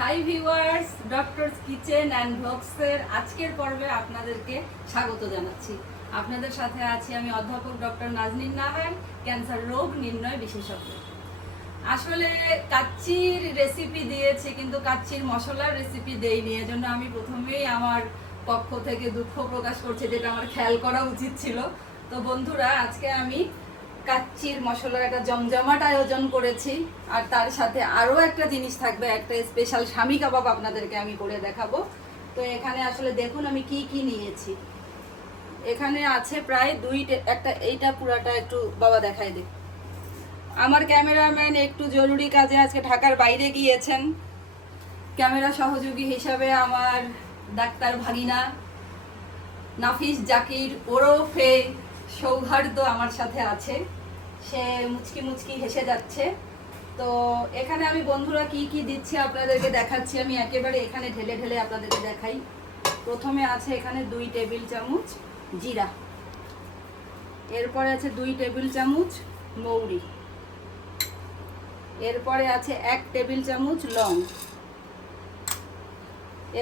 High viewers, doctors kitchen and ব্লগসের আজকের পর্বে আপনাদেরকে স্বাগত জানাচ্ছি। আপনাদের সাথে আছি আমি অধ্যাপক ডক্টর নাজনীন নাহার, ক্যান্সার রোগ নির্ণয় বিশেষজ্ঞ। আসলে কাচ্চির রেসিপি দিয়েছি, কিন্তু কাচ্চির মশলার রেসিপি দেইনি। এজন্য আমি প্রথমেই আমার পক্ষ থেকে দুঃখ প্রকাশ করছি, যেটা আমার খেয়াল করা উচিত ছিল। তো বন্ধুরা, আজকে আমি কাচ্চির মশলার একটা জমজমাট আয়োজন করেছি, আর তার সাথে আরও একটা জিনিস থাকবে, একটা স্পেশাল স্বামী কাবাব আপনাদেরকে আমি করে দেখাবো। তো এখানে আসলে দেখুন আমি কি কি নিয়েছি। এখানে আছে প্রায় একটা এইটা পুরাটা একটু বাবা দেখাই দে। আমার ক্যামেরাম্যান একটু জরুরি কাজে আজকে ঢাকার বাইরে গিয়েছেন। ক্যামেরা সহযোগী হিসাবে আমার ডাক্তার ভাগিনা নাফিস জাকির ওরফে সৌহার্দ্য আমার সাথে আছে। সে মুচকি মুচকি হেসে যাচ্ছে। তো এখানে আমি বন্ধুরা কি কি দিচ্ছি আপনাদেরকে দেখাচ্ছি। আমি একেবারে এখানে ঢেলে ঢেলে আপনাদেরকে দেখাই। প্রথমে আছে এখানে 2 টেবিল চামচ জিরা, এরপরে আছে 2 টেবিল চামচ মৌরি, এরপরে আছে 1 টেবিল চামচ লং,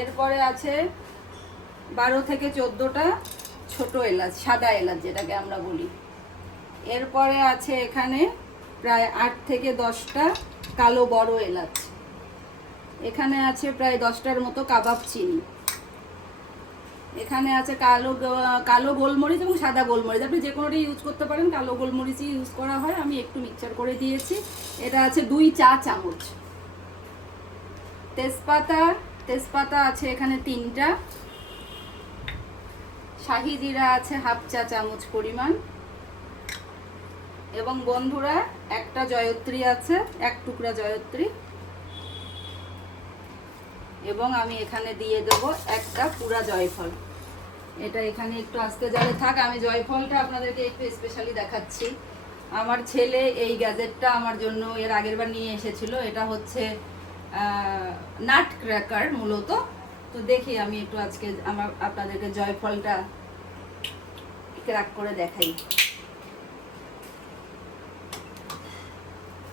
এরপরে আছে 12 থেকে 14টা ছোট এলাচ, সাদা এলাচ যেটাকে আমরা বলি। এরপরে আছে এখানে প্রায় 8 থেকে 10টা কালো বড় এলাচ। এখানে আছে প্রায় 10টার মতো কাবাব চিনি। এখানে আছে কালো গোলমরিচ এবং সাদা গোলমরিচ, আপনি যে কোনোটাই ইউজ করতে পারেন। কালো গোলমরিচই ইউজ করা হয়, আমি একটু মিক্সচার করে দিয়েছি। এটা আছে 2 চা চামচ। তেজপাতা আছে এখানে 3টা। শাহি জিরা আছে হাফ চা চামচ পরিমাণ। এবং বন্ধুরা, একটা জয়ত্রী আছে, 1 টুকরা জয়ত্রী। এবং আমি এখানে দিয়ে দেব একটা পুরা জয়ফল। এটা এখানে একটু আস্তে জালে থাক, আমি জয়ফলটা আপনাদেরকে একটু স্পেশালি দেখাচ্ছি। আমার ছেলে এই গ্যাজেটটা আমার জন্য এর আগের বার নিয়ে এসেছিল। এটা হচ্ছে নাট ক্র্যাকার মূলত। তো দেখি আমি একটু আজকে আপনাদেরকে জয়ফলটা ক্র্যাক করে দেখাই।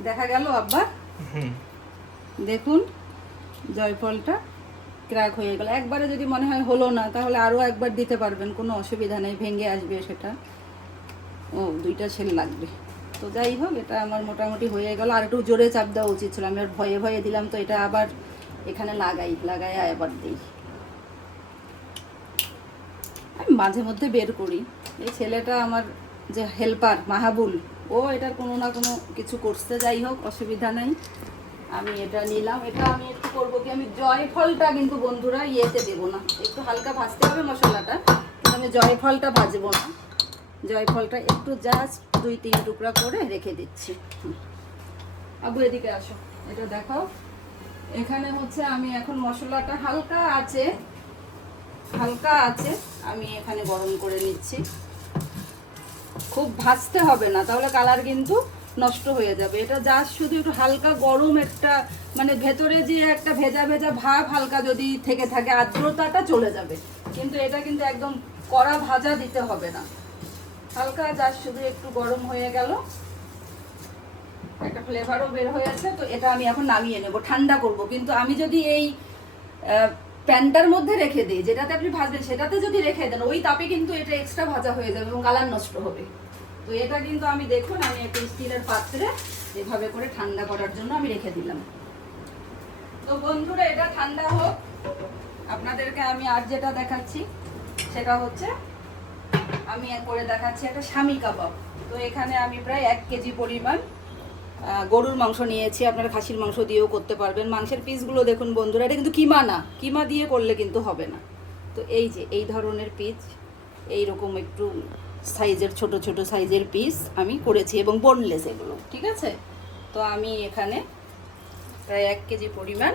দেখা গেল আব্বা? দেখুন জয়ফলটা ক্র্যাক হয়ে গেল। একবারে যদি মনে হয় হলো না, তাহলে আরও একবার দিতে পারবেন, কোনো অসুবিধা নেই, ভেঙে আসবে সেটা। ও 2টা শেল লাগবে। তো যাই হোক, এটা আমার মোটামুটি হয়ে গেল। আর একটু জোরে চাপ দেওয়া উচিত ছিল, আমি আর ভয়ে ভয়ে দিলাম। তো এটা আবার এখানে লাগাই আবার দিই। আমি মাঝে মধ্যে বের করি। এই ছেলেটা আমার যে হেল্পার মাহাবুল, ও এটার কোনো না কোনো কিছু করতে, যাই হোক অসুবিধা নেই। আমি এটা নিলাম। এটা আমি একটু করবো কি, আমি জয়ফলটা কিন্তু বন্ধুরা ইয়েতে দেবো না, একটু হালকা ভাজতে হবে মশলাটা, কিন্তু আমি জয়ফলটা ভাজবো না। জয়ফলটা একটু জাস্ট 2-3 টুকরা করে রেখে দিচ্ছি। আবু এদিকে আসো, এটা দেখাও। এখানে হচ্ছে আমি এখন মশলাটা হালকা আছে, আমি এখানে গরম করে নিচ্ছি। খুব ভাজতে হবে না, তাহলে কালার কিন্তু নষ্ট হয়ে যাবে। এটা জাস্ট শুধু একটু হালকা গরম, একটা মানে ভেতরে যে একটা ভেজা ভেজা ভাব হালকা যদি থেকে থাকে, আর্দ্রতাটা চলে যাবে। কিন্তু এটা কিন্তু একদম কড়া ভাজা দিতে হবে না, হালকা জাস্ট শুধু একটু গরম হয়ে গেল, একটা ফ্লেভারও বের হয়েছে। তো এটা আমি এখন নামিয়ে নেব, ঠান্ডা করব। কিন্তু আমি যদি এই প্যানটার মধ্যে রেখে দিই, যেটাতে আপনি ভাজবেন সেটাতে যদি রেখে দেন, ওই তাপে কিন্তু এটা এক্সট্রা ভাজা হয়ে যাবে এবং কালার নষ্ট হবে। তো এটা কিন্তু আমি দেখুন, আমি একটা স্টিলের পাত্রে এভাবে করে ঠান্ডা করার জন্য আমি রেখে দিলাম। তো বন্ধুরা, এটা ঠান্ডা হোক। আপনাদেরকে আমি আর যেটা দেখাচ্ছি সেটা হচ্ছে, আমি করে দেখাচ্ছি একটা স্বামী কাবাব। তো এখানে আমি প্রায় 1 কেজি পরিমাণ গরুর মাংস নিয়েছি। আপনারা খাসির মাংস দিয়েও করতে পারবেন। মাংসের পিসগুলো দেখুন বন্ধুরা, এটা কিন্তু কিমা না, কিমা দিয়ে করলে কিন্তু হবে না। তো এই যে এই ধরনের পিস, এইরকম একটু সাইজের ছোট ছোট সাইজের পিস আমি করেছি, এবং বোনলেস এগুলো, ঠিক আছে। তো আমি এখানে প্রায় 1 কেজি পরিমাণ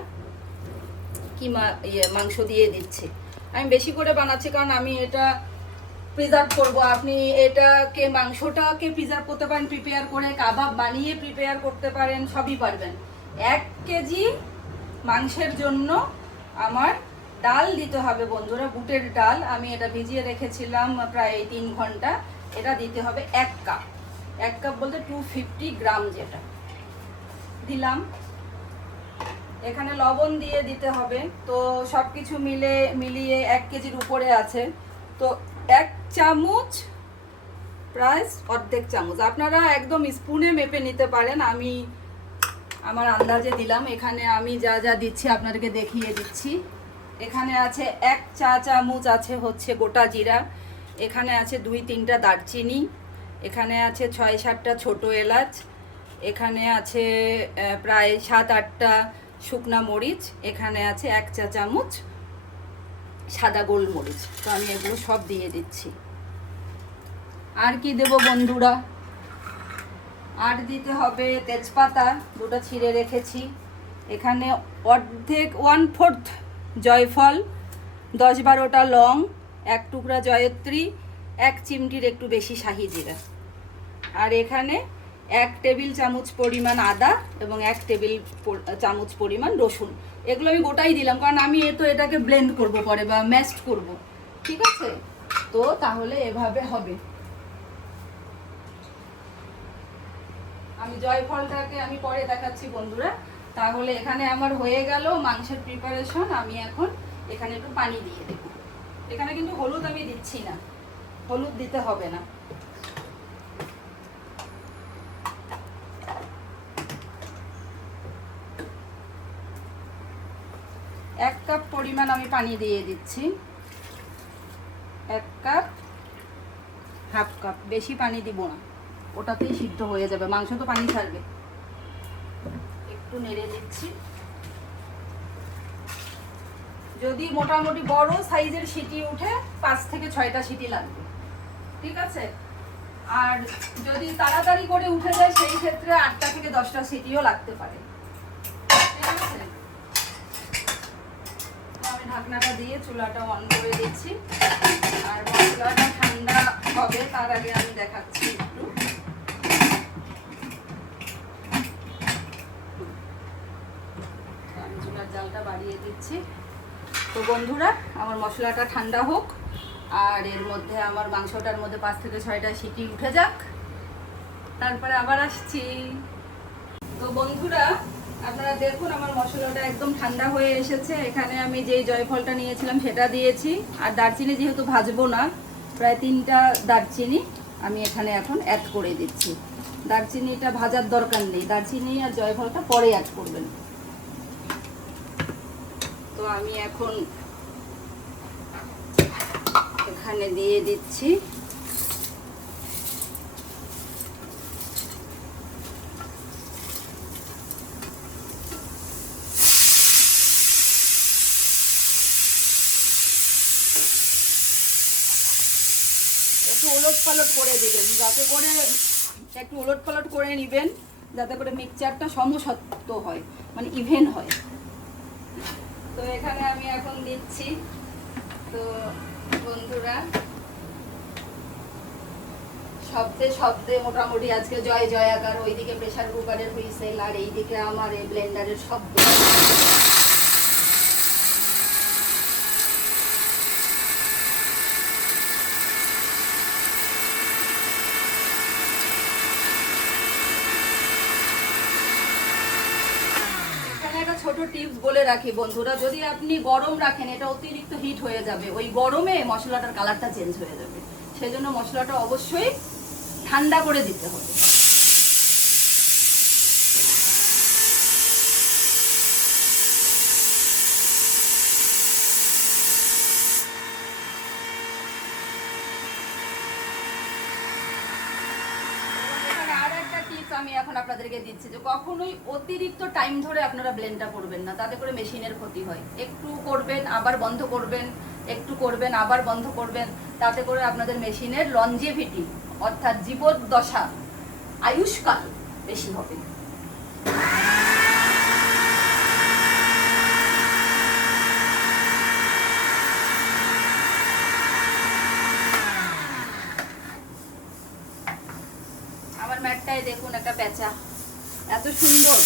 কিমা মাংস দিয়ে দিচ্ছি। আমি বেশি করে বানাচ্ছি কারণ আমি এটা প্রিজার্ভ করব। আপনি এটাকে মাংসটাকে প্রিজার্ভ করতে পারেন, প্রিপেয়ার করে কাবাব বানিয়ে প্রিপেয়ার করতে পারেন, সবই পারবেন। 1 কেজি মাংসের জন্য আমার ডাল দিতে হবে বন্ধুরা, বুটের ডাল। আমি এটা ভিজিয়ে রেখেছিলাম প্রায় 3 ঘন্টা। এটা দিতে হবে 1 কাপ। 1 কাপ বলতে 250 গ্রাম, যেটা দিলাম। এখানে লবণ দিয়ে দিতে হবে। তো সব কিছু মিলিয়ে 1 কেজির উপরে আছে। তো 1 চামচ প্রায় অর্ধেক চামচ, আপনারা একদম স্পুনে মেপে নিতে পারেন। আমি আমার আন্দাজে দিলাম। এখানে আমি যা যা দিচ্ছি আপনাদেরকে দেখিয়ে দিচ্ছি। এখানে আছে 1 চা চামচ আছে হচ্ছে গোটা জিরা, এখানে আছে 2-3টা দারচিনি, এখানে আছে 6-7টা ছোট এলাচ, এখানে আছে প্রায় 7-8টা শুকনা মরিচ, এখানে আছে 1 চা চামচ সাদা গোলমরিচ। তো আমি এগুলো সব দিয়ে দিচ্ছি। আর কি দেব বন্ধুরা, আর দিতে হবে তেজপাতা 2টা ছিঁড়ে রেখেছি, এখানে অর্ধেক 1/4 জয়ফল, 10-12টা লং, 1 টুকরা জয়ত্রী, 1 চিমটির একটু বেশি শাহি জিরা, আর এখানে 1 টেবিল চামচ পরিমাণ আদা এবং 1 টেবিল চামচ পরিমাণ রসুন। এগুলো আমি গোটাই দিলাম কারণ আমি এটাকে ব্লেন্ড করব পরে বা ম্যাশড করব, ঠিক আছে? তো তাহলে এভাবে হবে। আমি জয়ফলটাকে আমি পরে দেখাচ্ছি বন্ধুরা। তাহলে এখানে আমার হয়ে গেল মাংসের প্রিপারেশন। আমি এখন এখানে একটু পানি দিয়ে দেব। এখানে কিন্তু হলুদ আমি দিচ্ছি না, হলুদ দিতে হবে না। এক কাপ পরিমাণ আমি পানি দিয়ে দিচ্ছি। 1 কাপ, হাফ কাপ, বেশি পানি দিব না, ওটাতেই সিদ্ধ হয়ে যাবে, মাংস তো পানি ছাড়বে। একটু নেড়ে দিচ্ছি। যদি মোটামুটি বড় সাইজের সিটি উঠে 5 থেকে 6টা সিটি লাগবে, ঠিক আছে? আর যদি তাড়াতাড়ি করে উঠে যায় সেই ক্ষেত্রে 8টা থেকে 10টা সিটিও লাগতে পারে, ঠিক আছে? আমি ঢাকনাটা দিয়ে চুলাটা অন করে দিচ্ছি। আর মশলাটা ঠান্ডা হবে তার আগে আমি দেখাচ্ছি একটু। আমি চুলার জালটা বাড়িয়ে দিচ্ছি। তো বন্ধুরা, আমার মশলাটা ঠান্ডা হোক আর এর মধ্যে আমার মাংসটার মধ্যে 5 থেকে 6টা সিটি উঠে যাক, তারপরে আবার আসছি। তো বন্ধুরা, আপনারা দেখুন আমার মশলাটা একদম ঠান্ডা হয়ে এসেছে। এখানে আমি যেই জয়ফলটা নিয়েছিলাম সেটা দিয়েছি, আর দারচিনি যেহেতু ভাজবো না, প্রায় 3টা দারচিনি আমি এখানে এখন অ্যাড করে দিচ্ছি। দারচিনিটা ভাজার দরকার নেই, দারচিনি আর জয়ফলটা পরে অ্যাড করবেন। তো আমি এখন এখানে দিয়ে দিচ্ছি একটু ওলটপালট করে দিবেন, যাতে করে একটু ওলটপালট করে নেবেন যাতে করে মিক্সচারটা সমসত্ব হয়, মানে ইভেন হয়। তো এখানে আমি এখন দিচ্ছি। তো বন্ধুরা, শব্দে শব্দে মোটামুটি আজকে জয় জয়াকার। ওইদিকে প্রেসার কুকারের হুইসেল আর এইদিকে আমার এই ব্লেন্ডারের শব্দ। ছোট টিপস বলে রাখি বন্ধুরা, যদি আপনি গরম রাখেন এটা অতিরিক্ত হিট হয়ে যাবে, ওই গরমে মশলাটার কালারটা চেঞ্জ হয়ে যাবে। সেজন্য মশলাটা অবশ্যই ঠান্ডা করে দিতে হবে। আমি এখন আপনাদেরকে দিচ্ছি যে কখনোই অতিরিক্ত টাইম ধরে আপনারা ব্লেন্ডটা করবেন না, তাতে করে মেশিনের ক্ষতি হয়। একটু করবেন আবার বন্ধ করবেন, একটু করবেন আবার বন্ধ করবেন, তাতে করে আপনাদের মেশিনের লনজিভিটি অর্থাৎ জীবদ্দশা, আয়ুষ্কাল বেশি হবে। ম্যাটটায় দেখুন একটা পেঁচা, এত সুন্দর।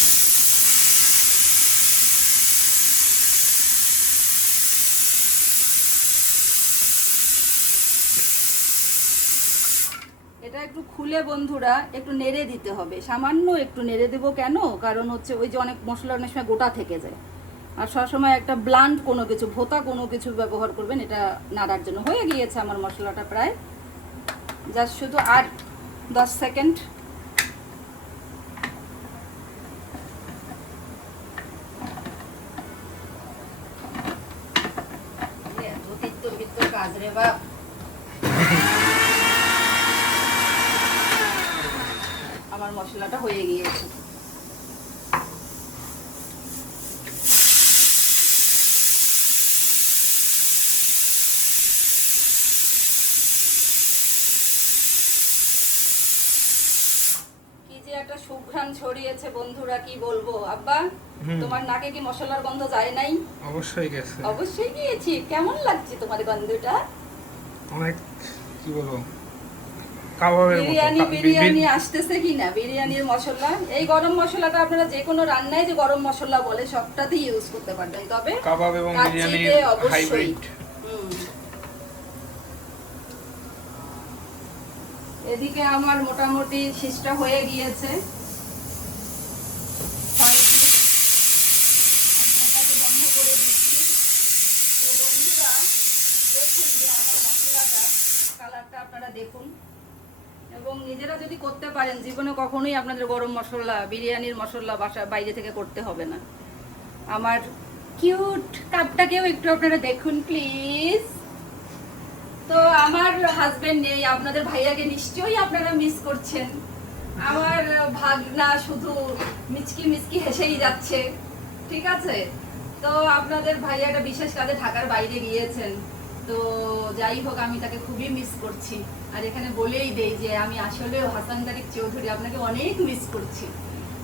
এটা একটু খুলে বন্ধুরা একটু নেড়ে দিতে হবে, সামান্য একটু নেড়ে দেবো। কেন? কারণ হচ্ছে ওই যে অনেক মশলা অনেক সময় গোটা থেকে যায়, আর সবসময় একটা ব্লান্ট কোনো কিছু, ভোতা কোনো কিছু ব্যবহার করবেন এটা নাড়ার জন্য। হয়ে গিয়েছে আমার মশলাটা প্রায়, জাস্ট শুধু আর 10 সেকেন্ড। কাজ রে বাপ। আমার মশলাটা হয়ে গিয়েছে। একটা সুঘ্রাণ ছড়িয়েছে বন্ধুরা, কি বলবো। আব্বা, তোমার নাকে কি মশলার গন্ধ যায় নাই? অবশ্যই গেছে। অবশ্যই গিয়েছি। কেমন লাগছে তোমার গন্ধটা? অনেক, কি বলবো, কাবাবের মতো। বিরিয়ানি আসতেছে কিনা, বিরিয়ানির মশলা। এই গরম মশলাটা আপনারা যে কোনো রান্নায় যে গরম মশলা বলে সবটাতেই ইউজ করতে পারবেন, তবে কাবাব এবং বিরিয়ানির হাইব্রিড। এদিকে আমার মোটামুটি শীষটা হয়ে গিয়েছে। বন্ধ করে দিচ্ছি। তো বন্ধুরা দেখুন যে আমার মশলাটা কালারটা আপনারা দেখুন, এবং নিজেরা যদি করতে পারেন জীবনে কখনোই আপনাদের গরম মশলা, বিরিয়ানির মশলা বাইরে থেকে করতে হবে না। আমার কিউট কাপটাকেও একটু আপনারা দেখুন প্লিজ। তো আমার হাজবেন্ড নেই, আপনাদের ভাইয়াকে নিশ্চয়ই আপনারা মিস করছেন। আমার ভাগনা শুধু মিচকি মিচকি হেসেই যাচ্ছে, ঠিক আছে। তো আপনাদের ভাইয়াটা বিশেষ কাজে ঢাকার বাইরে গিয়েছেন, তো যাই হোক আমি তাকে খুবই মিস করছি। আর এখানে বলেই দেই যে আমি আসলেও হাসান তারিক চৌধুরী আপনাকে অনেক মিস করছি।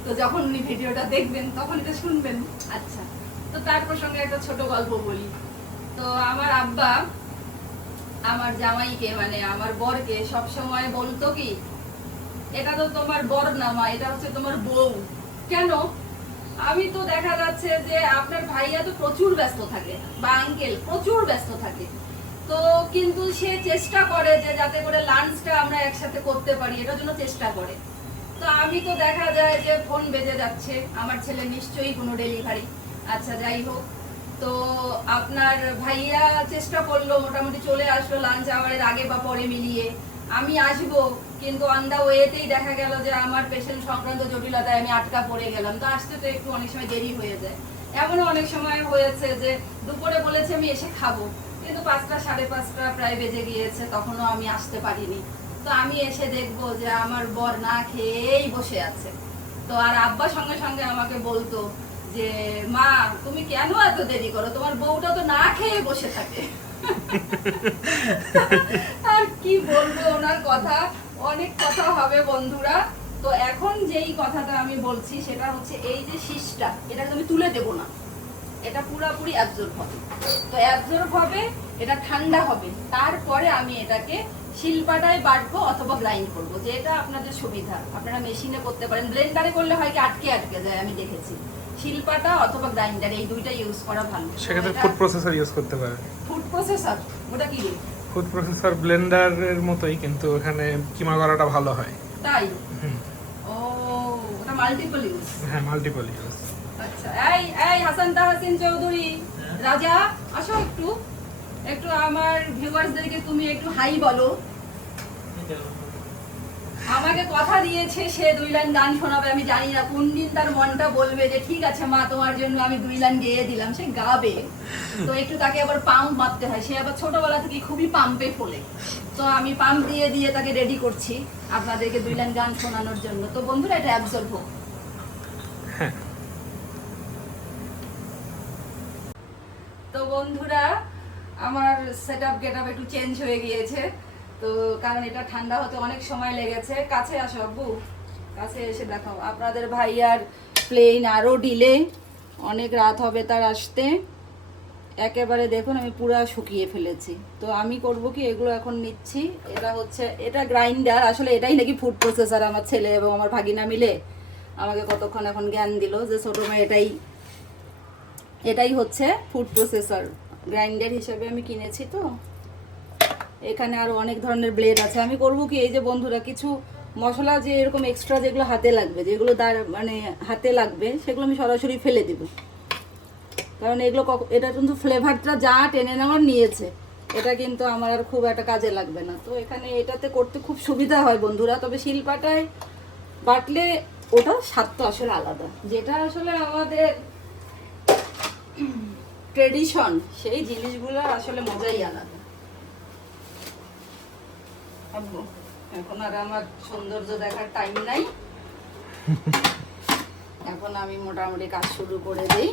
তো যখন উনি ভিডিওটা দেখবেন তখন এটা শুনবেন। আচ্ছা, তো তার প্রসঙ্গে একটা ছোট গল্প বলি। তো আমার আব্বা আমার জামাইকে, মানে আমার বরকে সব সময় বলতো কি, এটা তো তোমার বর না মা, এটা হচ্ছে তোমার বউ। কেন? আমি তো দেখা যাচ্ছে যে আপনার ভাইয়া তো প্রচুর ব্যস্ত থাকে, বা আঙ্কেল প্রচুর ব্যস্ত থাকে, তো কিন্তু সে চেষ্টা করে যে যাতে করে লাঞ্চটা আমরা একসাথে করতে পারি, এটার জন্য চেষ্টা করে। তো আমি তো দেখা যায় যে ফোন বেজে যাচ্ছে, আমার ছেলে নিশ্চয়ই কোনো ডেলিভারি। আচ্ছা যাই হোক, তো আপনার ভাইয়া চেষ্টা করলো, মোটামুটি চলে আসলো লাঞ্চ আওয়ারের আগে বা পরে মিলিয়ে। আমি আসবো, কিন্তু অন দা ওয়েতেই দেখা গেল যে আমার পেশেন্ট সংক্রান্ত জটিলতায় আমি আটকা পড়ে গেলাম। তো আসতে তো একটু অনেক সময় দেরি হয়ে যায়। এমনও অনেক সময় হয়েছে যে দুপুরে বলেছে আমি এসে খাবো, কিন্তু 5টা 5:30 প্রায় বেজে গিয়েছে, তখনও আমি আসতে পারিনি। তো আমি এসে দেখবো যে আমার বর না খেয়েই বসে আছে। তো আর আব্বা সঙ্গে সঙ্গে আমাকে বলতো যে মা তুমি কেন এত দেরি করো, তোমার বউটা তো না খেয়ে বসে থাকে। আর কি বলবো, ওনার কথা অনেক কথা হবে বন্ধুরা। তো এখন যেই কথাটা আমি বলছি সেটা হচ্ছে এই যে শীষটা, এটা আমি তুলে দেব না, এটা পুরোপুরি অ্যাবজর্ব হবে। তো অ্যাবজর্ব হবে, এটা ঠান্ডা হবে, তারপরে আমি এটাকে শিলপাটায় বাটবো অথবা গ্রাইন্ড করবো, যেটা আপনাদের সুবিধা। আপনারা মেশিনে করতে পারেন, ব্লেন্ডারে করলে হয় কি আটকে আটকে যায়, আমি দেখেছি। শিলপাটা অথবা গ্রাইন্ডার এই দুইটা ইউজ করা ভালো। সেক্ষেত্রে ফুড প্রসেসর ইউজ করতে পারেন। ফুড প্রসেসর ওটা কি? ফুড প্রসেসর ব্লেন্ডারের মতোই, কিন্তু এখানে কিমা করাটা ভালো হয়। তাই? ও, ওটা মাল্টিপল ইউজ। হ্যাঁ, মাল্টিপল ইউজ। আচ্ছা, এই এই হাসান তাহসিন চৌধুরী, রাজা আসো একটু, একটু আমার ভিউয়ার্সদেরকে তুমি একটু হাই বলো। আমাকে কথা দিয়েছে সে 2 লাইন গান শোনাবে। আমি জানি না কোন দিন তার মনটা বলবে যে ঠিক আছে মা তোমার জন্য আমি 2 লাইন গেয়ে দিলাম, সে গাবে। তো একটু তাকে আবার পাম্প মারতে হয়, সে আবার ছোটবেলা থেকে খুবই পাম্পে ফোলে। তো আমি পাম্প দিয়ে দিয়ে তাকে রেডি করছি আপনাদেরকে 2 লাইন গান শোনানোর জন্য। তো বন্ধুরা এটা অ্যাবজর্ব হোক। তো বন্ধুরা আমার সেটআপ গেটআপ একটু চেঞ্জ হয়ে গিয়েছে, তো কারণ এটা ঠান্ডা হতে অনেক সময় লেগেছে। কাছে আসো আব্বু, কাছে এসে দেখাও। আপনাদের ভাইয়ার প্লেন আরও ডিলে, অনেক রাত হবে তার আসতে। একেবারে দেখুন আমি পুরো শুকিয়ে ফেলেছি। তো আমি করব কি, এগুলো এখন নিচ্ছি। এটা হচ্ছে, এটা গ্রাইন্ডার, আসলে এটাই নাকি ফুড প্রসেসর। আমার ছেলে এবং আমার ভাগিনা মিলে আমাকে কতক্ষণ এখন জ্ঞান দিল যে ছোটো মেয়ে এটাই হচ্ছে ফুড প্রসেসর। গ্রাইন্ডার হিসেবে আমি কিনেছি। তো এখানে আরও অনেক ধরনের ব্লেড আছে। আমি করবো কি, এই যে বন্ধুরা কিছু মশলা যে এরকম এক্সট্রা যেগুলো হাতে লাগবে, যেগুলো মানে হাতে লাগবে, সেগুলো আমি সরাসরি ফেলে দিব। কারণ এগুলো এটা কিন্তু ফ্লেভারটা যা টেনে নেওয়ার নিয়েছে, এটা কিন্তু আমার আর খুব একটা কাজে লাগবে না। তো এখানে এটাতে করতে খুব সুবিধা হয় বন্ধুরা। তবে শিলপাটায় বাটলে ওটা স্বাদ তো আসলে আলাদা, যেটা আসলে আমাদের ট্রেডিশন, সেই জিনিসগুলো আসলে মজাই আলাদা। আব্বু, এখন আর আমার সৌন্দর্য দেখার টাইম নাই, এখন আমি মোটামুটি কাজ শুরু করে দিই।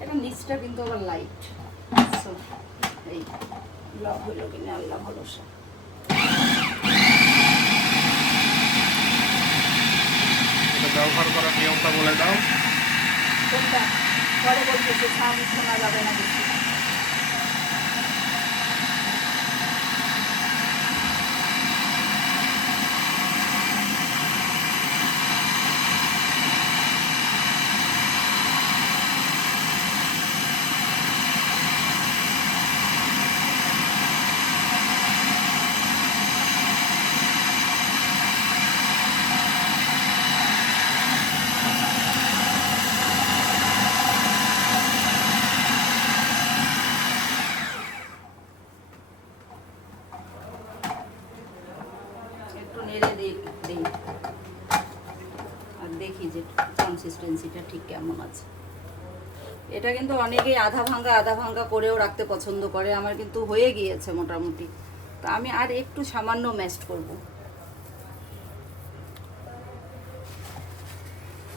এটা নিচটা কিন্তু আবার লাইট, এই ব্লক হইলো কিনা আল্লাহ ভরসা। ব্যবহার করার নিয়মটা বলে দাও। কোনটা পরে বলতেছে, সাউন্ড শোনা যাবে না বেশি। একটু নেড়ে দিই আর দেখি যে কনসিস্টেন্সিটা ঠিক কেমন আছে। এটা কিন্তু অনেকেই আধা ভাঙ্গা করেও রাখতে পছন্দ করে, আমার কিন্তু হয়ে গিয়েছে মোটামুটি। তো আমি আর একটু সামান্য ম্যাশড করব।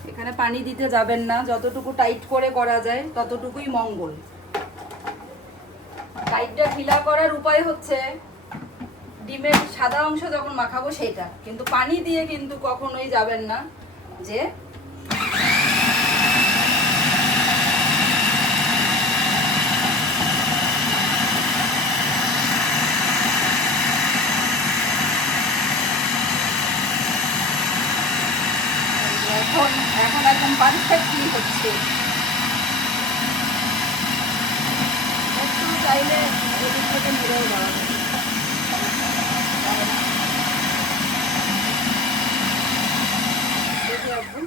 এখানে পানি দিতে যাবেন না, যতটুকু টাইট করে করা যায় ততটুকুই মঙ্গল। টাইটটা ঢিলা করার উপায় হচ্ছে ডিমের সাদা অংশ যখন মাখাবো সেটা, কিন্তু পানি দিয়ে কিন্তু কখনোই যাবেন না যে এখন একদম পারফেক্টলি হচ্ছে। একটু চাইলে এদিক থেকে নেড়েও দেওয়া যায়। দেখি আব্বু,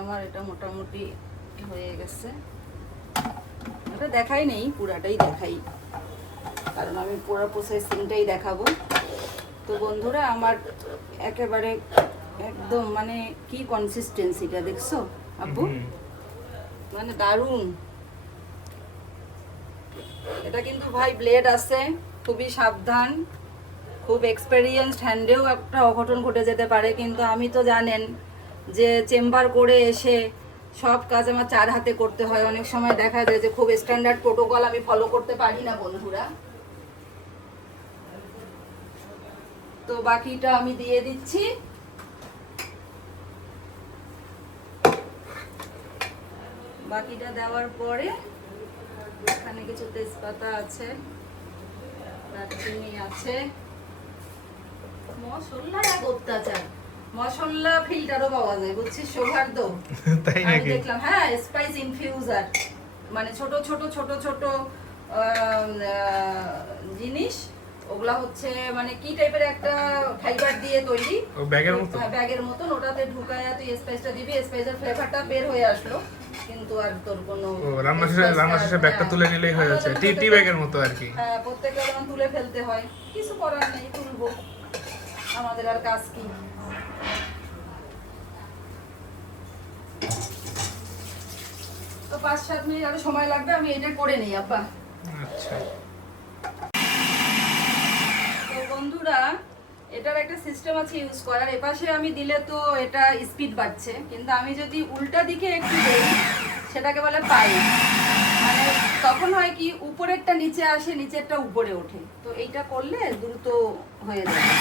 আমার এটা মোটামুটি হয়ে গেছে। এটা দেখাই নেই, পুরাটাই দেখাই, কারণ আমি পুরো প্রসেসিংটাই দেখাবো। তো বন্ধুরা, আমার একেবারে একদম মানে কি কনসিস্টেন্সিটা দেখছো আব্বু, মানে দারুণ। এটা কিন্তু ভাই ব্লেড আছে, খুবই সাবধান, খুব এক্সপেরিয়েন্সড হ্যান্ডেও একটা অঘটন ঘটে যেতে পারে। কিন্তু আমি তো জানেন যে চেম্বার করে এসে সব কাজ আমার 4 হাতে করতে হয়। অনেক সময় দেখা যায় যে খুব স্ট্যান্ডার্ড প্রোটোকল আমি ফলো করতে পারি না বন্ধুরা। তো বাকিটা আমি দিয়ে দিচ্ছি। বাকিটা দেওয়ার পরে এখানে কিছু তেজপাতা আছে, দারচিনি আছে, মশলা এক অত্যাচার, মশলা ফিল্টারও পাওয়া যায় বুঝছিস সৌহার্দ্য। তাই আমি নাকি? দেখলাম, হ্যাঁ, স্পাইস ইনফিউজার, মানে ছোট ছোট জিনিস, ওগুলা হচ্ছে মানে কি টাইপের একটা ফাইবার দিয়ে তৈরি, ও ব্যাগের মতো? হ্যাঁ, ব্যাগের মতন। ওটাতে ঢুকায়া তুই স্পাইসটা দিবি, স্পাইসের ফ্লেভারটা বের হয়ে আসলো, কিন্তু আর তোর কোনো রান্না শেষে ব্যাগটা তুলে নিলেই হয়ে যাচ্ছে, টি ব্যাগের মতো আর কি। হ্যাঁ, প্রত্যেকটা যেমন তুলে ফেলতে হয়, কিছু করার নেই, তুলবো, আমাদের আর কাজ কি। তো 5-7 মিনিট আরো সময় লাগবে, আমি এটা করে নিই আব্বা। আচ্ছা, তো বন্ধুরা, এটার একটা সিস্টেম আছে ইউজ করার। এপাশে আমি দিলে তো এটা স্পিড বাড়ছে, কিন্তু আমি যদি উল্টা দিকে একটু দেই, সেটাকে বলে পাই, মানে তখন হয় কি উপরেরটা নিচে আসে, নিচেরটা উপরে ওঠে। তো এইটা করলে দ্রুত হয়ে যাবে।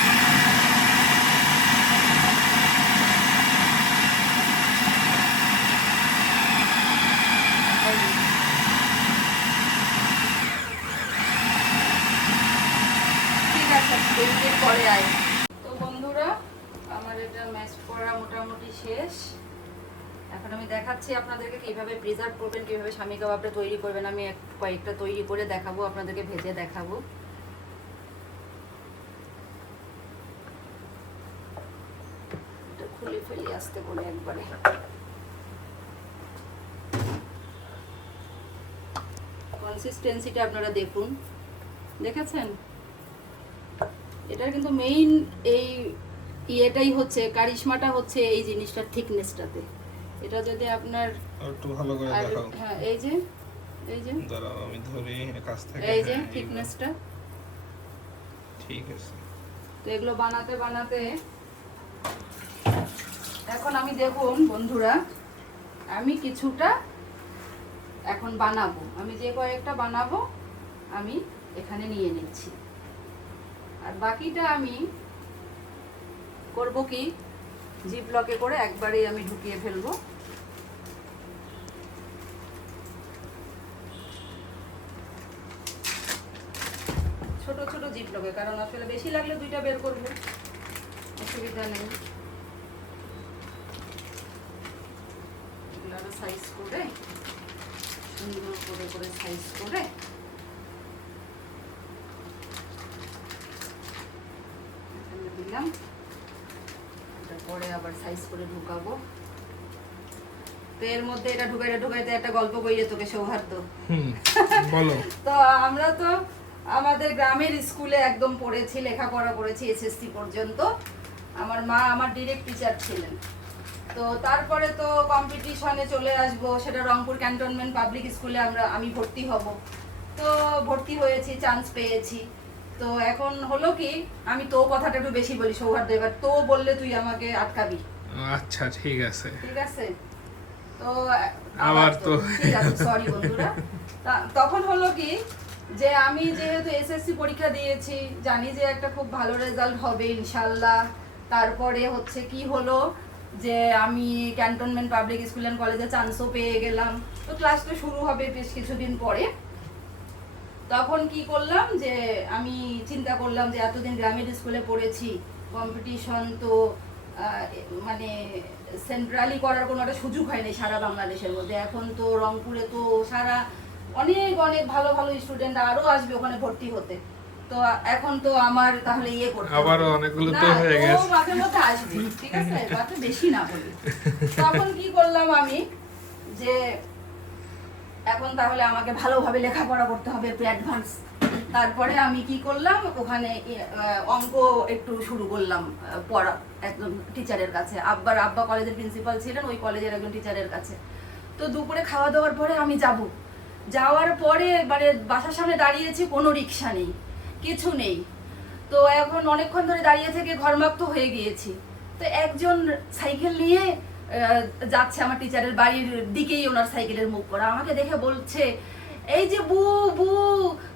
ঠিক আছে, এর পরে আয়। তো বন্ধুরা, আমার এটা ম্যাশ করা মোটামুটি শেষ। এখন আমি দেখাচ্ছি আপনাদেরকে কিভাবে প্রিজার্ভ করবেন, কিভাবে স্বামী কাবাবটা তৈরি করবেন। আমি কয়েকটা তৈরি করে দেখাবো, আপনাদেরকে ভেজে দেখাবো। এটা খুলে ফেলি আস্তে করে একবারে। কনসিস্টেন্সিটা আপনারা দেখুন, দেখেছেন? এটার কিন্তু মেইন এই ইয়েটাই হচ্ছে, কারিশমাটা হচ্ছে এই জিনিসটার থিকনেসটাতে। এটা যদি আপনার আর একটু ভালো করে দেখাও। হ্যাঁ, এই যে দাঁড়াও আমি ধরি কাছ থেকে। এই যে হ্যাঁ, থিকনেসটা। ঠিক আছে। তো এগুলো বানাতে বানাতে এখন আমি দেখুন বন্ধুরা, আমি কিছুটা এখন বানাবো, আমি যে কয়েকটা বানাবো আমি এখানে নিয়ে নিচ্ছি, আর বাকিটা আমি করব কি জিপ লকে করে একবারেই আমি ঢুকিয়ে ফেলবো। ছোট ছোট জিপ লকে, কারণ আসলে বেশি লাগলে দুইটা বের করবো, অসুবিধা নেই। এগুলো সাইজ করে সুন্দর করে করে সাইজ করে এখানে দিলাম। পরে আবার সাইজ করে ঢুকাবো। তো এর মধ্যে এটা ঢুকাইতে একটা গল্প বইয়ে তোকে সৌহার্দ্য। বলো। তো আমরা তো আমাদের গ্রামের স্কুলে একদম পড়েছি, লেখাপড়া করেছি এসএসসি পর্যন্ত। আমার মা আমার ডিরেক্ট টিচার ছিলেন। তো তারপরে তো কম্পিটিশনে চলে আসব, সেটা রংপুর ক্যান্টনমেন্ট পাবলিক স্কুলে আমি ভর্তি হব। তো ভর্তি হয়েছি, চান্স পেয়েছি। তো এখন হলো কি, আমি তো কথাটা একটু বেশি বলি সৌহার্দ্য, এবার তো বললে তুই আমাকে আটকাবি। আচ্ছা ঠিক আছে। ঠিক আছে, তো আবার তো ঠিক আছে, সরি বন্ধুরা। তখন হলো কি যে আমি যেহেতু এসএসসি পরীক্ষা দিয়েছি, জানি যে একটা খুব ভালো রেজাল্ট হবে ইনশাআল্লাহ। তারপরে হচ্ছে কি হলো যে আমি ক্যান্টনমেন্ট পাবলিক স্কুল অ্যান্ড কলেজে চান্সও পেয়ে গেলাম। তো ক্লাস তো শুরু হবে বেশ কিছুদিন পরে। তখন কি করলাম যে আমি চিন্তা করলাম যে এতদিন গ্রামের স্কুলে পড়েছি, কম্পিটিশন তো মানে সেন্ট্রালি করার কোনো একটা সুযোগ হয়নি সারা বাংলাদেশের মধ্যে। এখন তো রংপুরে তো সারা অনেক অনেক ভালো ভালো স্টুডেন্ট আরো আসবে ওখানে ভর্তি হতে। তো এখন তো আমার তাহলে ইয়ে করতে হবে। আবারও অনেকগুলো তো না, হয়ে ও গেছে। মাঝে মধ্যে আসবে, ঠিক আছে, বাকি বেশি না বলি। তখন কি করলাম আমি যে এখন তাহলে আমাকে ভালোভাবে লেখাপড়া করতে হবে, একটু অ্যাডভান্স। তারপরে আমি কি করলাম, ওখানে অঙ্ক একটু শুরু করলাম পড়া একজন টিচারের কাছে। আব্বা কলেজের প্রিন্সিপাল ছিলেন, ওই কলেজের একজন টিচারের কাছে। তো দুপুরে খাওয়া দাওয়ার পরে আমি যাওয়ার পরে মানে বাসার সামনে দাঁড়িয়েছি, কোনো রিক্সা নেই, কিছু নেই। তো এখন অনেকক্ষণ ধরে দাঁড়িয়ে থেকে ঘরমাক্ত হয়ে গিয়েছি। তো একজন সাইকেল নিয়ে যাচ্ছে আমার টিচারের বাড়ির দিকেই, ওনার সাইকেলের মুখ করা। আমাকে দেখে বলছে, এই যে বু বু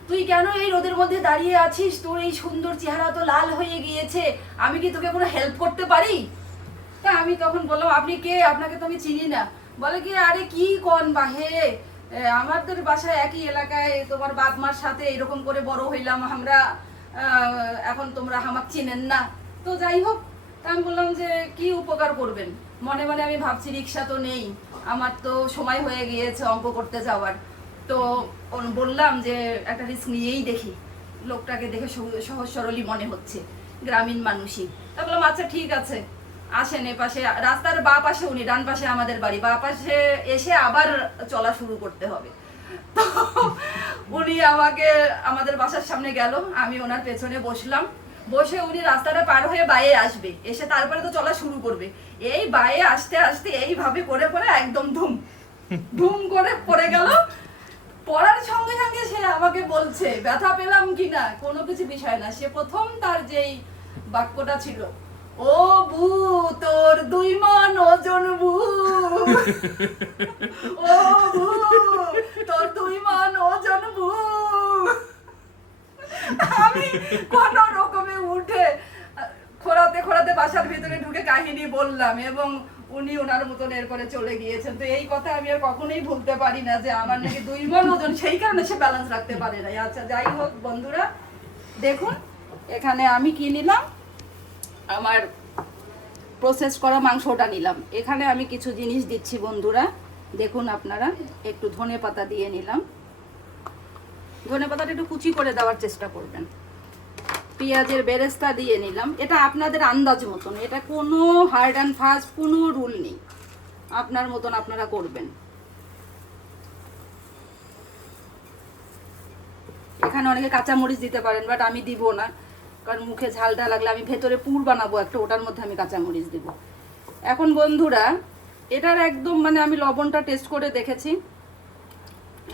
তুই কেন এই রোদের মধ্যে দাঁড়িয়ে আছিস, তোর এই সুন্দর চেহারা তো লাল হয়ে গিয়েছে, আমি কি তোকে কোনো হেল্প করতে পারি? তা আমি তখন বললাম, আপনি কে, আপনাকে তো আমি চিনি না। বলে কি, আরে কি কন বাহে, আমাদের বাসায় একই এলাকায়, তোমার বাপ মার সাথে এরকম করে বড় হইলাম আমরা, এখন তোমরা আমাক চিনেন না। তো যাই হোক, তা আমি বললাম যে কি উপকার করবেন। মনে মনে আমি ভাবছি রিক্সা তো নেই, আমার তো সময় হয়ে গিয়েছে অঙ্ক করতে যাওয়ার। তো বললাম যে একটা রিস্ক নিয়েই দেখি, লোকটাকে দেখে সহজ সরলই মনে হচ্ছে, গ্রামীণ মানুষই। তা বললাম আচ্ছা ঠিক আছে, আসেন এপাশে, রাস্তার বা পাশে উনি, ডান পাশে আমাদের বাড়ি, বা পাশে এসে আবার চলা শুরু করতে হবে। তো উনি আমাকে আমাদের বাসার সামনে গেল, আমি ওনার পেছনে বসলাম। বসে উনি রাস্তাটা পার হয়ে বাইরে আসবে, এসে তারপরে তো চলা শুরু করবে। এই বাইরে আসতে আসতে এইভাবে করে করে একদম ধুম ধুম করে পড়ে গেল। পড়ার সঙ্গে সঙ্গে সে আমাকে বলছে ব্যথা পেলাম কিনা, কোনো কিছু বিষয় না। সে প্রথম তার যেই বাক্যটা ছিল, ও বু তোর 2 মণ ওজন বু, ও বু তোর 2 মণ ওজন বু। আমি কোন রকমে উঠে খোঁড়াতে খোঁড়াতে বাসার ভিতরে ঢুকে কাহিনী বললাম, এবং উনি ওনার মতন এরপরে চলে গিয়েছেন। তো এই কথা আমি আর কখনোই ভুলতে পারি না যে আমার নাকি 2 মণ ওজন, সেই কারণে সে ব্যালেন্স রাখতে পারে না। আচ্ছা যাই হোক বন্ধুরা, দেখুন এখানে আমি কি নিলাম, আমার প্রসেস করা মাংসটা নিলাম। এখানে আমি কিছু জিনিস দিচ্ছি বন্ধুরা, দেখুন আপনারা, একটু ধনেপাতা দিয়ে নিলাম। ধনেপাতাটা একটু কুচি করে দেওয়ার চেষ্টা করবেন। পেঁয়াজের বেরেস্তা দিয়ে নিলাম, এটা আপনাদের আন্দাজ মতন, এটা কোনো হার্ড অ্যান্ড ফাস্ট কোনো রুল নেই, আপনার মতন আপনারা করবেন। এখানে অনেকে কাঁচামরিচ দিতে পারেন, বাট আমি দিব না, কারণ মুখে ঝালটা লাগলে আমি ভেতরে পুর বানাবো একটা, ওটার মধ্যে আমি কাঁচামরিচ দিব। এখন বন্ধুরা এটার একদম মানে আমি লবণটা টেস্ট করে দেখেছি,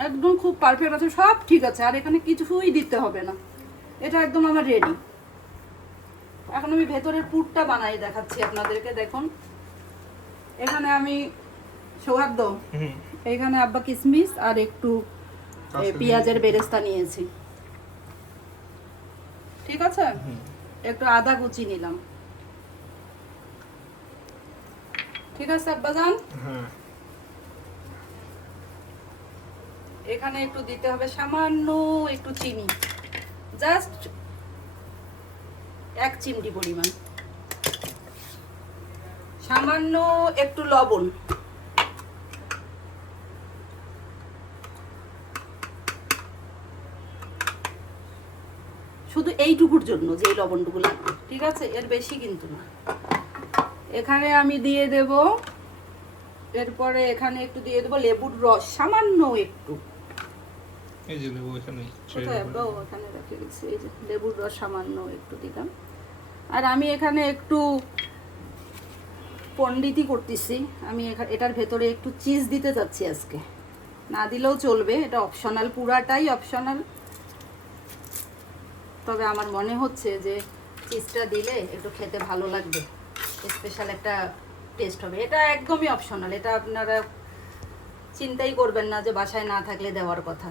একদম খুব পারফেক্ট আছে, সব ঠিক আছে, আর এখানে কিছুই দিতে হবে না, এটা একদম আমার রেডি। এখন আমি ভেতরের পুরটা বানাই দেখাচ্ছি আপনাদেরকে। দেখুন এখানে আমি সৌহার্দ্য, এখানে আব্বা কিশমিশ আর একটু পেঁয়াজের বেরেস্তা নিয়েছি, ঠিক আছে, একটু আদা কুচি নিলাম, ঠিক আছে আব্বাজান। এখানে একটু দিতে হবে সামান্য একটু চিনি, জাস্ট 1 চিমটি পরিমাণ, সামান্য একটু লবণ, শুধু এইটুকুর জন্য যে এই লবণটুকু লাগবে, ঠিক আছে, এর বেশি কিন্তু না। এখানে আমি দিয়ে দেব, এরপরে এখানে একটু দিয়ে দেবো লেবুর রস, সামান্য একটু, এই যে লেবু এখানে কোথায় আব্বা? ও এখানে রেখে গেছি, এই যে লেবুর রস সামান্য একটু দিলাম। আর আমি এখানে একটু পণ্ডিতি করতেছি, আমি এটার ভেতরে একটু চিজ দিতে যাচ্ছি আজকে, না দিলেও চলবে, এটা অপশনাল, পুরাটাই অপশনাল, তবে আমার মনে হচ্ছে যে চিজটা দিলে একটু খেতে ভালো লাগবে, স্পেশাল একটা টেস্ট হবে। এটা একদমই অপশনাল, এটা আপনারা চিন্তাই করবেন না যে বাসায় না থাকলে দেওয়ার কথা।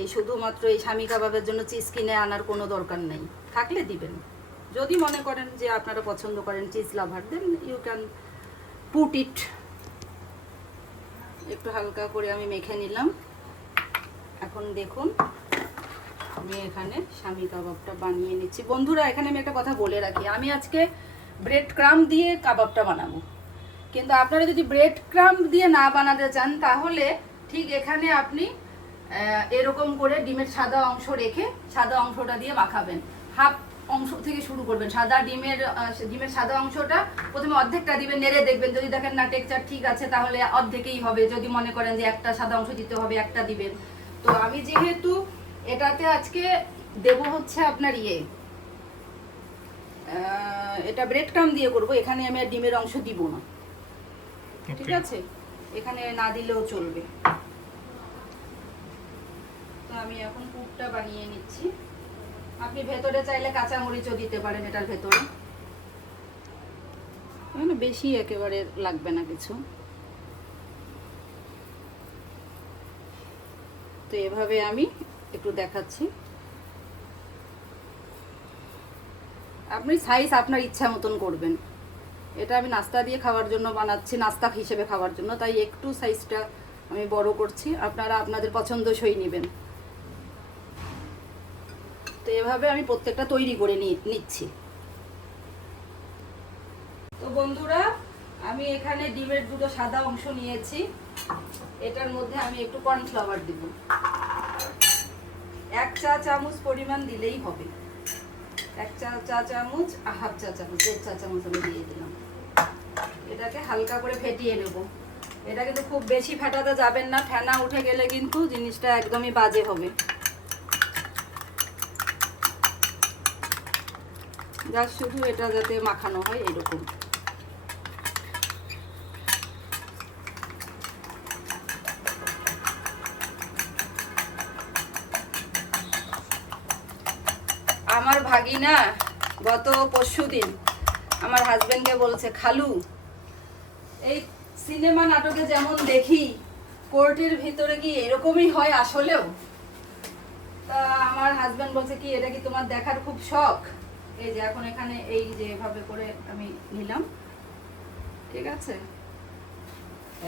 এই শুধুমাত্র এই স্বামী কাবাবের জন্য চিজ কিনে আনার কোনো দরকার নেই, থাকলে দিবেন। যদি মনে করেন যে আপনারা পছন্দ করেন cheese lover, then you can put it. একটু হালকা করে আমি মেখে নিলাম। এখন দেখুন আমি এখানে স্বামী কাবাবটা বানিয়ে নিচ্ছি। বন্ধুরা এখানে আমি একটা কথা বলে রাখি, আমি আজকে ব্রেড ক্রাম্ব দিয়ে কাবাবটা বানাবো, কিন্তু আপনারা যদি ব্রেড ক্রাম্ব দিয়ে না বানাতে চান তাহলে ঠিক এখানে আপনি এরকম করে ডিমের সাদা অংশ রেখে সাদা অংশটা দিয়ে মাখাবেন, হাফ অংশ থেকে শুরু করবেন। ডিমের সাদা অংশটা প্রথমে অর্ধেকটা দিবেন, নেড়ে দেখবেন, যদি দেখেন না টেক্সচার ঠিক আছে তাহলে অর্ধেকেই হবে, যদি মনে করেন যে একটা সাদা অংশ দিতে হবে একটা দিবেন। তো আমি যেহেতু এটাতে আজকে দেব হচ্ছে আপনার এটা ব্রেড ক্রাম্ব দিয়ে করব, এখানে আমি আর ডিমের অংশ দিব না, ঠিক আছে, এখানে না দিলেও চলবে। তো আমি এখন পুরটা বানিয়ে নিচ্ছি। আপনি ভেতরে চাইলে কাঁচা মরিচও দিতে পারেন এটার ভেতরে, মানে বেশি একেবারে লাগবে না কিছু। তো এভাবে আমি একটু দেখাচ্ছি, আপনি সাইজ আপনার ইচ্ছা মতন করবেন। এটা আমি নাস্তা দিয়ে খাওয়ার জন্য বানাচ্ছি, নাস্তা হিসেবে খাওয়ার জন্য, তাই একটু সাইজটা আমি বড় করছি, আপনারা আপনাদের পছন্দসই নেবেন। তো এভাবে আমি প্রত্যেকটা তৈরি করে নিচ্ছি। তো বন্ধুরা আমি এখানে ডিমের দুটো সাদা অংশ নিয়েছি, এটার মধ্যে আমি একটু কর্নফ্লাওয়ার দিব, 1 চা চামচ পরিমাণ দিলেই হবে, 1 চা চামচ, হাফ চা চামচ, 1 চা চামচ আমি দিয়ে দিলাম। এটাকে হালকা করে ফেটিয়ে নেব। এটা কিন্তু খুব বেশি ফেটাতে যাবেন না, ফেনা উঠে গেলে কিন্তু জিনিসটা একদমই বাজে হবে। জাস্ট শুধু এটা যাতে মাখানো হয় এরকম। আমার ভাগিনা গত পরশুদিন আমার হাজবেন্ডকে বলছে, খালু এই সিনেমা নাটকে যেমন দেখি কোর্টের ভিতরে কি এরকমই হয় আসলেও? তা আমার হাজবেন্ড বলছে কি এটা কি তোমার দেখার খুব শখ? এই যে এখন এখানে এই যে এভাবে করে আমি নিলাম, ঠিক আছে,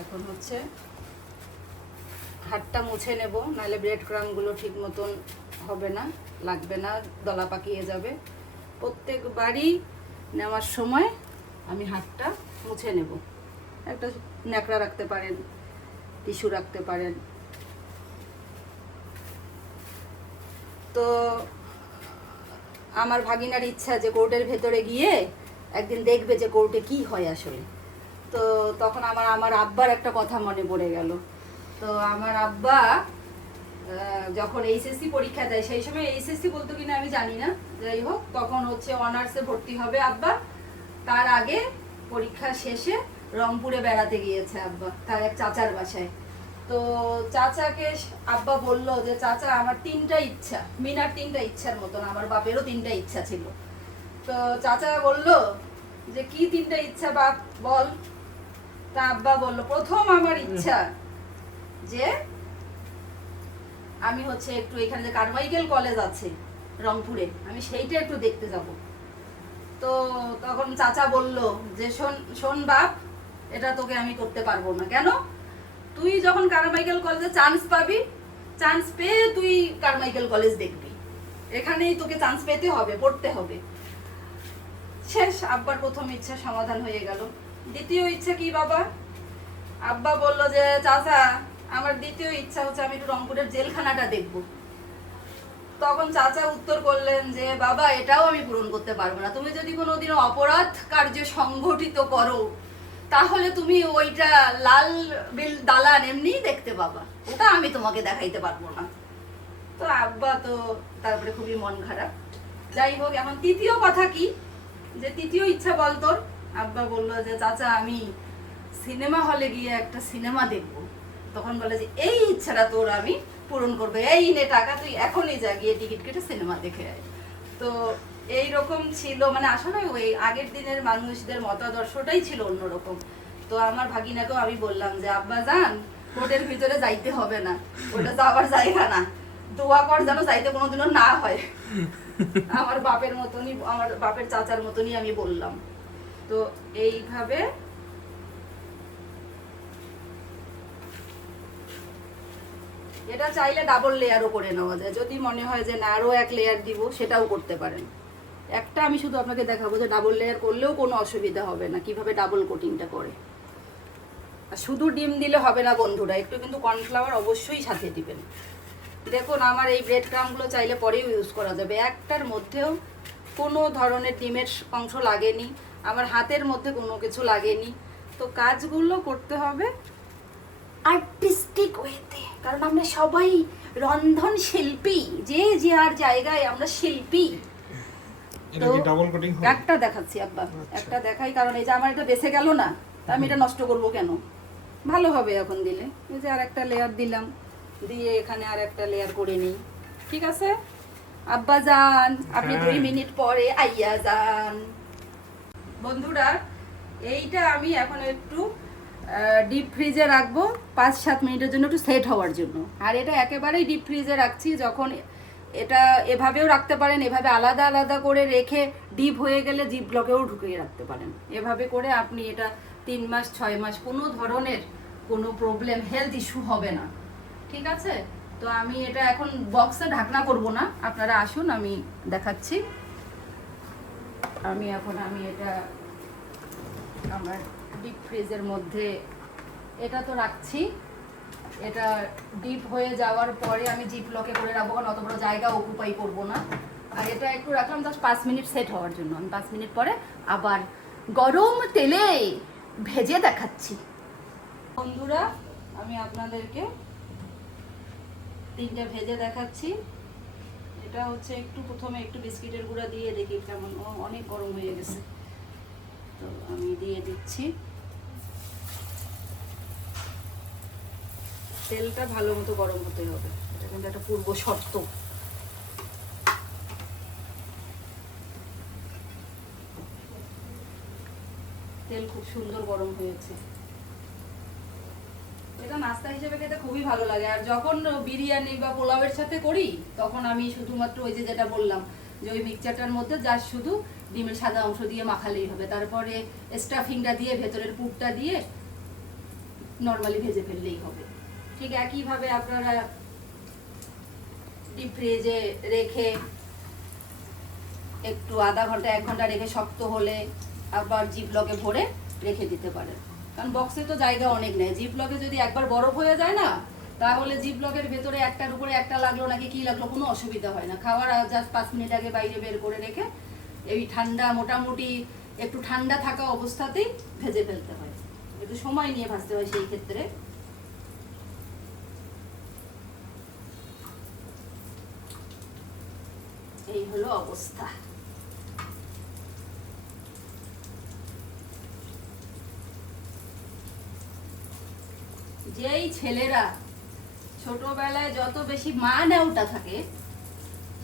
এখন হচ্ছে হাতটা মুছে নেব, নাহলে ব্রেড ক্রাম্বগুলো ঠিক মতন হবে না, লাগবে না, দলা পাকিয়ে যাবে। প্রত্যেকবারই নেওয়ার সময় আমি হাতটা মুছে নেব। একটা ন্যাকড়া রাখতে পারেন, টিস্যু রাখতে পারেন। তো আমার ভাগিনার ইচ্ছা যে কোর্টের ভেতরে গিয়ে একদিন দেখবে যে কোর্টে কি হয় আসলে। তো তখন আমার আব্বার একটা কথা মনে পড়ে গেল। তো আমার আব্বা যখন এইচএসসি পরীক্ষা দেয়, সেই সময় এইচএসসি বলতো কিনা আমি জানি না, যাই হোক তখন হচ্ছে অনার্সে ভর্তি হবে আব্বা। তার আগে পরীক্ষা শেষে রংপুরে বেড়াতে গিয়েছে আব্বা তার এক চাচার বাসায়। তো চাচাকে আব্বা বলল যে চাচা আমার 3টা ইচ্ছা, মিনার 3টা ইচ্ছার মতন, আমার বাপেরও 3টা ইচ্ছা ছিল। তো চাচা বলল যে কি 3টা ইচ্ছা বাপ বল। তা আব্বা বলল প্রথম আমার ইচ্ছা যে আমি হচ্ছে একটু এখানে যে কারমাইকেল কলেজ আছে রংপুরে, আমি সেইটা একটু দেখতে যাব। তো তখন চাচা বলল যে শোন শোন বাপ, এটা তোকে আমি করতে পারবো না। কেন? তুই যখন কারমাইকেল কলেজে চান্স পাবি, চান্স পেয়ে তুই কারমাইকেল কলেজ দেখবি, এখানেই তোকে চান্স পেতে হবে, পড়তে হবে। শেষ, আব্বার প্রথম ইচ্ছা সমাধান হয়ে গেল। দ্বিতীয় ইচ্ছা কি বাবা? আব্বা বলল যে চাচা আমার দ্বিতীয় ইচ্ছা হচ্ছে আমি একটু রংপুরের জেলখানাটা দেখব। তখন চাচা উত্তর করলেন যে বাবা এটাও আমি পূরণ করতে পারবো না, তুমি যদি কোনোদিনও অপরাধ কার্য সংগঠিত করো তাহলে তুমি ওইটা লাল বিল দালান এমনিই দেখতে পাবা, ওটা আমি তোমাকে দেখাইতে পারবো না। তো আব্বা তো তারপরে খুবই মন খারাপ। যাই হোক, এখন তৃতীয় কথা কি, যে তৃতীয় ইচ্ছা বল তোর? আব্বা বলল যে চাচা আমি সিনেমা হলে গিয়ে একটা সিনেমা দেখবো। তখন বলে যে এই ইচ্ছাটা তোর আমি পূরণ করবো, এই নে টাকা, তুই এখনই যা গিয়ে টিকিট কেটে সিনেমা দেখে আয়। তো এইরকম ছিল, মানে আসলে ওই আগের দিনের মানুষদের মতাদর্শটাই ছিল অন্যরকম। তো আমার ভাগিনাকেও আমি বললাম যে আব্বা যান, কোর্টের ভিতরে যাইতে হবে না, ওটা যাওয়ার জায়গা না, দোয়া কর যেন যাইতে কোনোদিনও না হয়। আমার বাপের মতনই, আমার বাপের চাচার মতনই আমি বললাম। তো এইভাবে এটা চাইলে ডাবল লেয়ারও করে নেওয়া যায়, যদি মনে হয় যে না আরও এক লেয়ার দিব সেটাও করতে পারেন। একটা আমি শুধু আপনাকে দেখাবো যে ডাবল লেয়ার করলেও কোনো অসুবিধা হবে না, কিভাবে ডাবল কোটিংটা করে। আর শুধু ডিম দিলে হবে না বন্ধুরা, একটু কিন্তু কর্নফ্লাওয়ার অবশ্যই সাথে দিবেন। দেখুন আমার এই ব্রেড ক্রাম্বগুলো চাইলে পরেও ইউজ করা যাবে, একটার মধ্যেও কোনো ধরনের ডিমের অংশ লাগেনি, আমার হাতের মধ্যে কোনো কিছু লাগেনি। তো কাজগুলো করতে হবে আর্টিস্টিক ওয়েতে, কারণ আমরা সবাই রন্ধন শিল্পী, যে যার জায়গায় আমরা শিল্পী। এটা কি ডাবল কোটিং হবে? একটা দেখাচ্ছি আব্বা, একটা দেখাই, কারণ এই যে আমার এটা বেঁচে গেল না, তা আমি এটা নষ্ট করব কেন? ভালো হবে এখন দিলে। এই যে আর একটা লেয়ার দিলাম, দিয়ে এখানে আর একটা লেয়ার করে নিই। ঠিক আছে আব্বা যান, আপনি 2 মিনিট পরে আইয়া যান। বন্ধুরা এইটা আমি এখন একটু ডিপ ফ্রিজে রাখবো 5-7 মিনিটের জন্য, একটু সেট হওয়ার জন্য। আর এটা একেবারেই ডিপ ফ্রিজে রাখছি, যখন এটা এভাবেও রাখতে পারেন, এভাবে আলাদা আলাদা করে রেখে ডিপ হয়ে গেলে জিপ ব্লকেও ঢুকিয়ে রাখতে পারেন। এভাবে করে আপনি এটা 3 মাস 6 মাস কোনো ধরনের কোনো প্রবলেম, হেলথ ইস্যু হবে না। ঠিক আছে, তো আমি এটা এখন বক্সে ঢাকনা করব না, আপনারা আসুন আমি দেখাচ্ছি। আমি এটা আমার ডিপ ফ্রিজের মধ্যে এটা তো রাখছি, এটা ডিপ হয়ে যাওয়ার পরে আমি জিপ লকে করে রাখবো, কারণ অত বড় জায়গা অকুপাই করবো না। আর এটা একটু রাখলাম 5 মিনিট সেট হওয়ার জন্য। আমি 5 মিনিট পরে আবার গরম তেলে ভেজে দেখাচ্ছি। বন্ধুরা আমি আপনাদেরকে 3টা ভেজে দেখাচ্ছি। এটা হচ্ছে একটু প্রথমে একটু বিস্কিটের গুঁড়া দিয়ে দেখি কেমন, অনেক গরম হয়ে গেছে, তো আমি দিয়ে দিচ্ছি। তেলটা ভালো মতো গরম হতে হবে, এটা কিন্তু একটা পূর্ব শর্ত। তেল খুব সুন্দর গরম হয়েছে। এটা নাস্তা হিসেবে খেতে খুবই ভালো লাগে। আর যখন বিরিয়ানি বা পোলাওয়ের সাথে করি তখন আমি শুধুমাত্র ওই যে যেটা বললাম যে ওই মিক্সচারটার মধ্যে যা শুধু ডিমের সাদা অংশ দিয়ে মাখালেই হবে, তারপরে স্টাফিংটা দিয়ে ভেতরের পুরটা দিয়ে নর্মালি ভেজে ফেললেই হবে। ঠিক একইভাবে আপনারা ডিপ ফ্রিজে রেখে একটু আধা ঘন্টা 1 ঘন্টা রেখে শক্ত হলে আবার জিপ লকে ভরে রেখে দিতে পারেন, কারণ বক্সে তো জায়গা অনেক নেই। জিপ লকে যদি একবার বরফ হয়ে যায় না, তাহলে জিপ লকের ভেতরে একটার উপরে একটা লাগলো নাকি কি লাগলো কোনো অসুবিধা হয় না। খাওয়ার জাস্ট 5 মিনিট আগে বাইরে বের করে রেখে এই ঠান্ডা, মোটামুটি একটু ঠান্ডা থাকা অবস্থাতেই ভেজে ফেলতে হয়, একটু সময় নিয়ে ভাজতে হয় সেই ক্ষেত্রে। হলো অবস্থা। যেই ছেলেরা ছোটবেলায় যত বেশি মা নেওটা থাকে,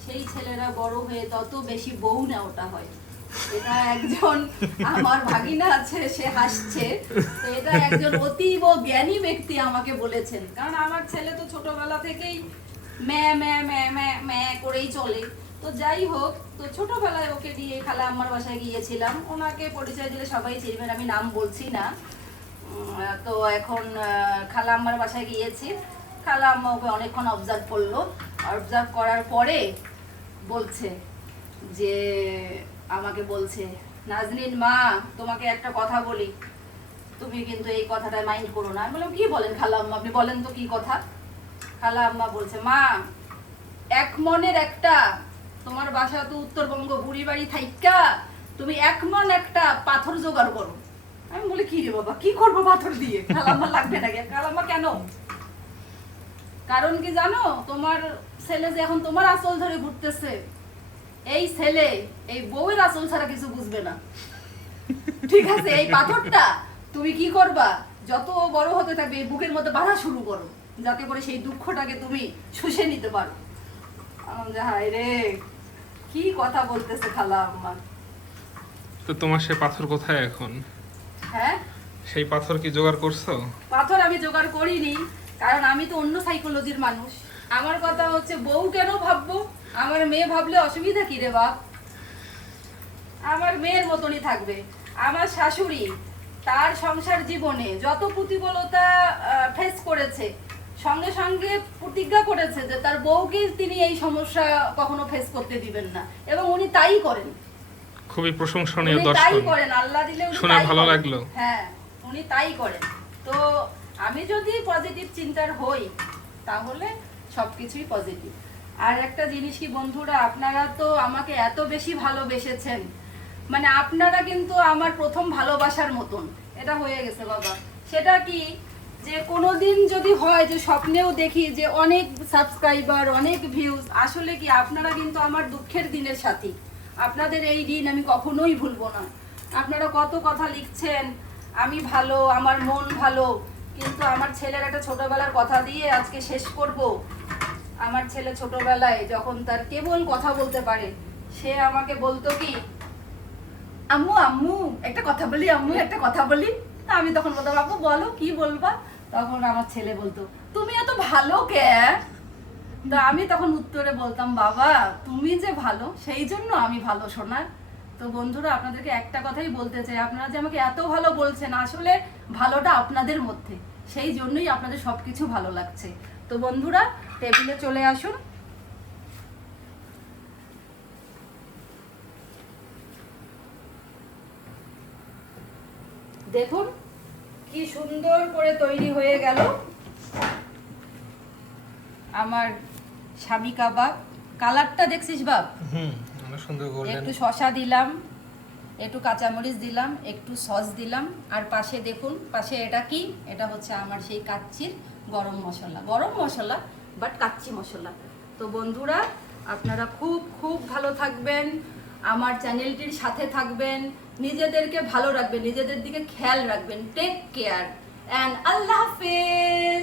সেই ছেলেরা বড় হয়ে তত বেশি বউ নেওটা হয়। এটা একজন আমার ভাগিনা আছে, সে হাসছে। তো এটা একজন অতীব জ্ঞানী ব্যক্তি আমাকে বলেছেন, কারণ আমার ছেলে তো ছোটবেলা থেকেই ম্যা ম্যা ম্যা ম্যা ম্যা করেই চলে। তো যাই হোক, তো ছোটবেলায় ওকে দিয়ে খালা আম্মার বাসায় গিয়েছিলাম। ওনাকে পরিচয় দিলে সবাই চিনবেন, আমি নাম বলছি না। তো এখন খালা আম্মার বাসায় গিয়েছি। খালা আম্মা ওকে অনেকক্ষণ অবজার্ভ করলো। অবজার্ভ করার পরে বলছে যে, আমাকে বলছে, নাজনীন মা, তোমাকে একটা কথা বলি, তুমি কিন্তু এই কথাটা মাইন্ড করো না। আমি বললাম, কি বলেন খালা আম্মা, আপনি বলেন তো কি কথা। খালা আম্মা বলছে, মা, এক মনের একটা, তোমার বাসা তো উত্তরবঙ্গ, বুড়ি বাড়ি থাইকা তুমি এক মন একটা পাথর জোগাড় করো। আমি বলি, কি রে বাবা, কি করবো পাথর দিয়ে? খালাম্মা লাগবে নাকি? খালাম্মা কেন? কারণ কি জানো, তোমার ছেলে যে এখন তোমার আঁচল ধরে ঘুরতেছে, এই ছেলে এই বউয়ের আঁচল ছাড়া কিছু বুঝবে না। ঠিক আছে, এই পাথরটা তুমি কি করবা, যত বড় হতে থাকবে এই বুকের মধ্যে বাঁধা শুরু করো, যাতে করে সেই দুঃখটাকে তুমি শুষে নিতে পারো। হায় রে, কি কথা বলতেছে খালা আম্মা। তো তোমার সে পাথর কোথায় এখন? হ্যাঁ, সেই পাথর কি জোগাড় করছো? পাথর আমি জোগাড় করিনি, কারণ আমি তো অন্য সাইকোলজির মানুষ। আমার কথা হচ্ছে, বউ কেন ভাববো, আমার মেয়ে ভাবলে অসুবিধা কি রে বাপ? আমার মেয়ের মতনই থাকবে। আমার শাশুড়ি তার সংসার জীবনে যত প্রতিকূলতা ফেস করেছে, সঙ্গে সঙ্গে প্রতিজ্ঞা করেছে যে তার বউকে তিনি এই সমস্যা কখনো ফেস করতে দিবেন না, এবং উনি তাই করেন। খুবই প্রশংসনীয় উনি তাই দর্শন, করেন, আল্লাহ দিলে উনি শুনে তাই ভালো করেন। লাগলো। হ্যাঁ, উনি তাই করেন। তো আমি যদি পজিটিভ চিন্তার হই, তাহলে সবকিছুই পজিটিভ। আর একটা জিনিস কি বন্ধুরা, আপনারা তো আমাকে এত বেশি ভালোবেসেছেন, মানে আপনারা কিন্তু আমার প্রথম ভালোবাসার মতন এটা হয়ে গেছে বাবা। সেটা কি, যে কোনোদিন যদি হয় যে স্বপ্নেও দেখি যে অনেক সাবস্ক্রাইবার, অনেক ভিউজ, আসলে কি আপনারা কিন্তু আমার দুঃখের দিনের সাথী। আপনাদের এই দিন আমি কখনোই ভুলবো না। আপনারা কত কথা লিখছেন, আমি ভালো, আমার মন ভালো, কিন্তু আমার ছেলের একটা ছোটবেলার কথা দিয়ে আজকে শেষ করব। আমার ছেলে ছোটবেলায় যখন তার কেবল কথা বলতে পারে, সে আমাকে বলতো কি, আম্মু আম্মু একটা কথা বলি, আম্মু একটা কথা বলি। তা আমি তখন বলতাম, আপু বলো, কি বলবা? তখন আমার ছেলে বলতো, তুমি এত ভালো কে? তো আমি তখন উত্তরে বলতাম, বাবা তুমি যে ভালো, সেই জন্য আমি ভালো, সোনা। তো বন্ধুরা, আপনাদেরকে একটা কথাই বলতে চাই, আপনারা যে আমাকে এত ভালো বলছেন, আসলে ভালোটা আপনাদের মধ্যে, সেই জন্যই আপনাদের সবকিছু ভালো লাগছে। তো বন্ধুরা, টেবিলে চলে আসুন। দেখুন কি সুন্দর করে তৈরি হয়ে গেল আমার স্বামী কাবাব। কালারটা দেখছিস বাপ? অনেক সুন্দর গোল্ডেন। একটু শসা দিলাম, একটু কাঁচামরিচ দিলাম, একটু সস দিলাম, আর পাশে দেখুন, পাশে এটা কি, এটা হচ্ছে আমার সেই কাচ্চির গরম মশলা। গরম মশলা বাট কাচ্চি মশলা। তো বন্ধুরা, আপনারা খুব খুব ভালো থাকবেন, আমার চ্যানেলটির সাথে থাকবেন, নিজেদেরকে ভালো রাখবেন, নিজেদের দিকে খেয়াল রাখবেন। টেক কেয়ার অ্যান্ড আল্লাহ হাফেজ।